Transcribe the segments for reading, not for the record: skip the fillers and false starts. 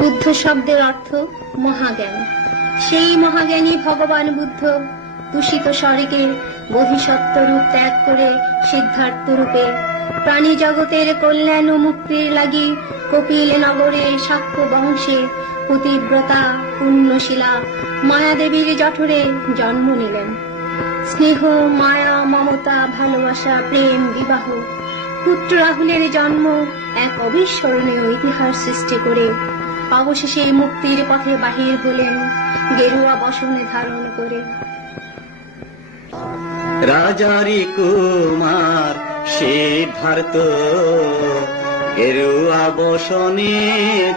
বুদ্ধ শব্দের অর্থ মহাজ্ঞান। সেই মহাজ্ঞানী ভগবান বুদ্ধ দূষিত স্বর্গে বোধিসত্ত্ব রূপ ত্যাগ করে সিদ্ধার্থ রূপে প্রাণী জগতের কল্যাণ ও মুক্তির লাগি কপিল নগরে শাক্য বংশে পতিব্রতা পুণ্যশীলা মায়াদেবীর জঠরে জন্ম নিলেন। স্নেহ, মায়া, মমতা, ভালোবাসা, প্রেম, বিবাহ, পুত্র রাহুলের জন্ম এক অবিস্মরণীয় ইতিহাস সৃষ্টি করে অবশেষে মুক্তির পথে বাহির হলেন গেরুয়া বসনে ধারণ করে। রাজারি কুমার সিদ্ধার্থ গেরুয়া বসনে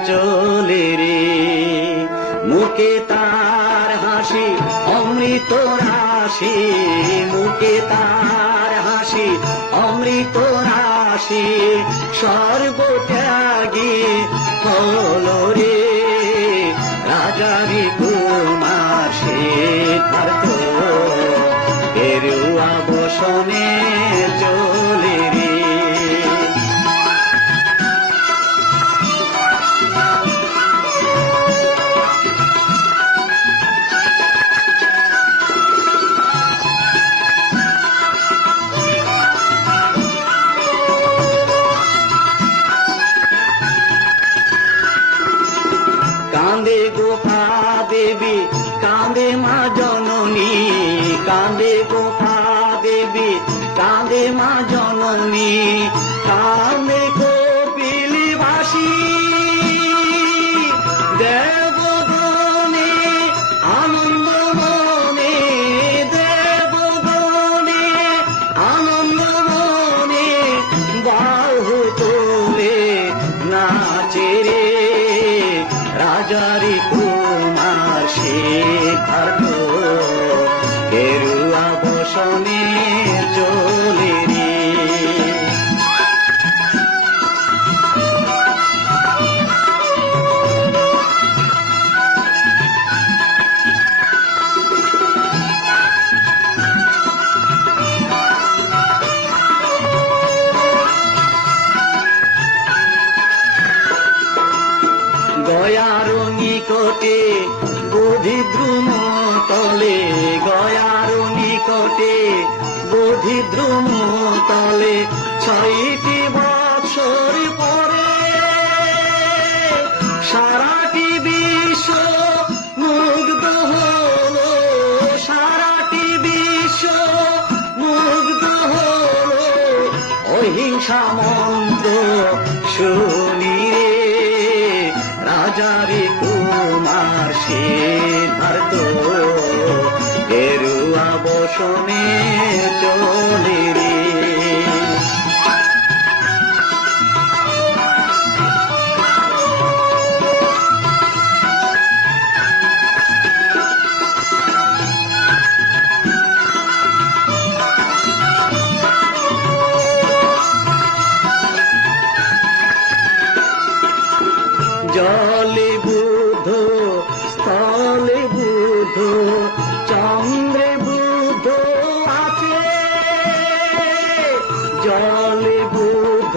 চলে রে, মুখে তার হাসি অমৃত রাশি, মুখে তার হাসি অমৃত রাশি, সর্বত্যাগী হলো রে রাজারি কুমার সিদ্ধার্থ গেরুয়া বসনে চলে রে। কাঁদে গোপা দেবী, কাঁদে মা জননী, কাঁদে গোপা দেবী, কাঁদে মা জননী, কাঁদে কপিলবাসী দেবগণে আনন্দ মনে, দেবগণে আনন্দ মনে, বাহু তোলে নাচে রে রাজারি কুমার সিদ্ধার্থ গেরুয়া বসনে চলে রে। গয়ার নিকটে বোধিদ্রুম তলে, গয়ার নিকটে বোধিদ্রুম তলে 6টি বছর পরে সারাটি বিশ্ব মুগ্ধ হলো, সারাটি বিশ্ব মুগ্ধ হলো, অহিংসা মন্ত্র শুনি রে রাজারি কুমার সিদ্ধার্থ গেরুয়া বসনে চলে রে। জলে বুদ্ধ, স্থলে বুদ্ধ, চন্দ্রে বুদ্ধ আছে, জলে বুদ্ধ,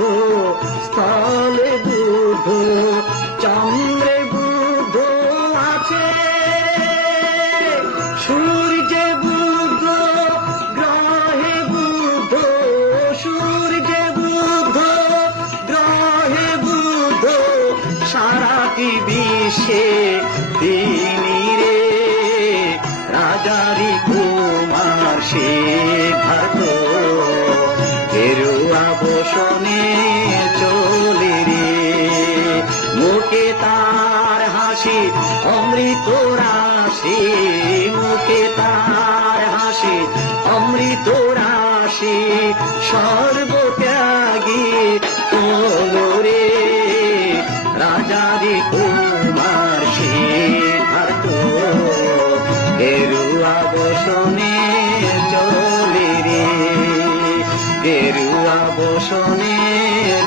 স্থলে বুদ্ধ, চন্দ্রে বুদ্ধ আছে, সূর্যে বুদ্ধ, গ্রহে বুদ্ধ, সূর্যে বুদ্ধ, গ্রহে বুদ্ধ, সারাটি বিশ্বে তিনি রে রাজারি কুমার সিদ্ধার্থ গেরুয়া বসনে চলে রে, মুখে তার হাসি অমৃত রাশি, মুখে তার হাসি অমৃত রাশি, সর্বত্যাগী হলো রে রাজারি কুমার সিদ্ধার্থ গেরুয়া বসনে চলে রে, গেরুয়া বসনে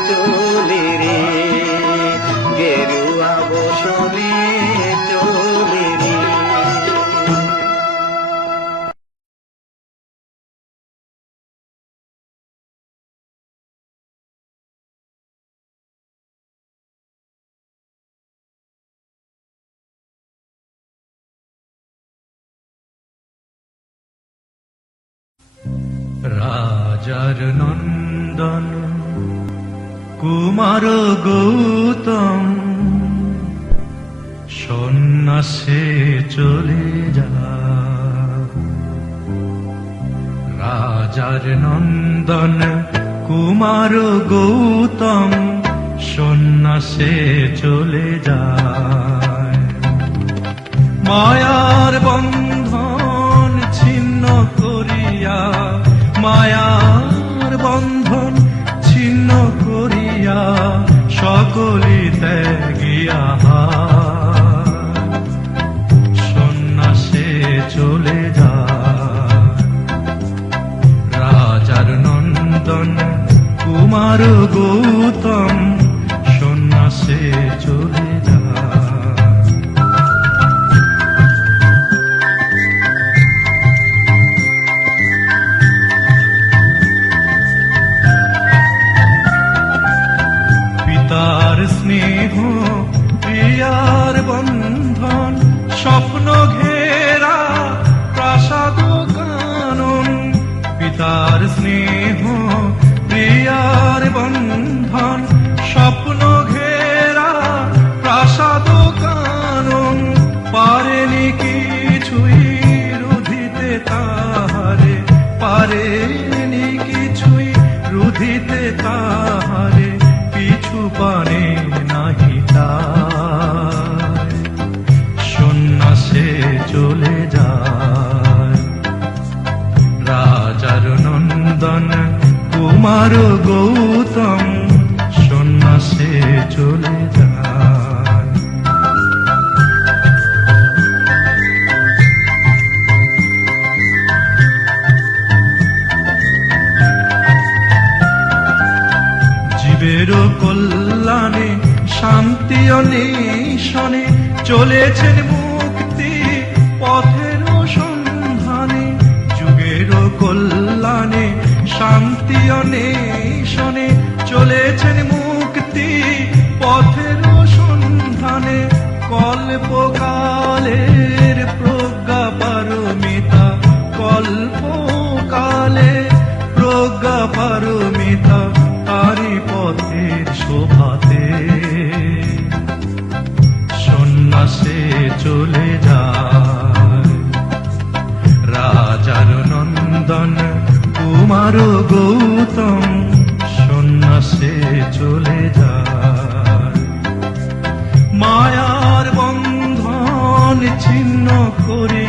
চলে রে, গেরুয়া বসনে চলে রে। রাজার নন্দন কুমার গৌতম সন্ন্যাসে চলে যা। রাজার নন্দন কুমার গৌতম সন্ন্যাসে চলে যায়। মায়ার বন্ধন ছিন্ন করিয়া, মায়ার বন্ধন ছিন্ন করিয়া সকলি ত্যাগিয়া সন্ন্যাসে চলে যায়। রাজার নন্দন কুমার গৌতম সন্ন্যাসে চলে যায়। পিতার স্নেহ প্রিয়ার বন্ধন স্বপ্ন ঘেরা প্রাসাদ কানন। পিতার স্নেহ প্রিয়ার বন্ধন স্বপ্ন ঘেরা প্রাসাদ কানন। পারেনি কিছুই রুধিতে তাহারে, পারেনি কিছুই রুধিতে তাহারে, পিছু পানে নাহি তার সন্ন্যাসে চলে যায়। রাজার নন্দন কুমার গৌতম সন্ন্যাসে চলে যায়। জীবের কল্যাণে শান্তি অন্বেষণে চলেছেন মুক্তি পথের সন্ধানে। যুগের কল্যাণে শান্তি অন্বেষণে চলেছেন মুক্তি পথের সন্ধানে। কল্পকালের প্রজ্ঞা পারমিতা, কল্পকালে প্রজ্ঞা পারমিতা তারি পথের শোভাতে সন্ন্যাসে চলে যায়। রাজার নন্দন কুমার গৌতম সন্ন্যাসে চলে যায়। মায়ার বন্ধন ছিন্ন করি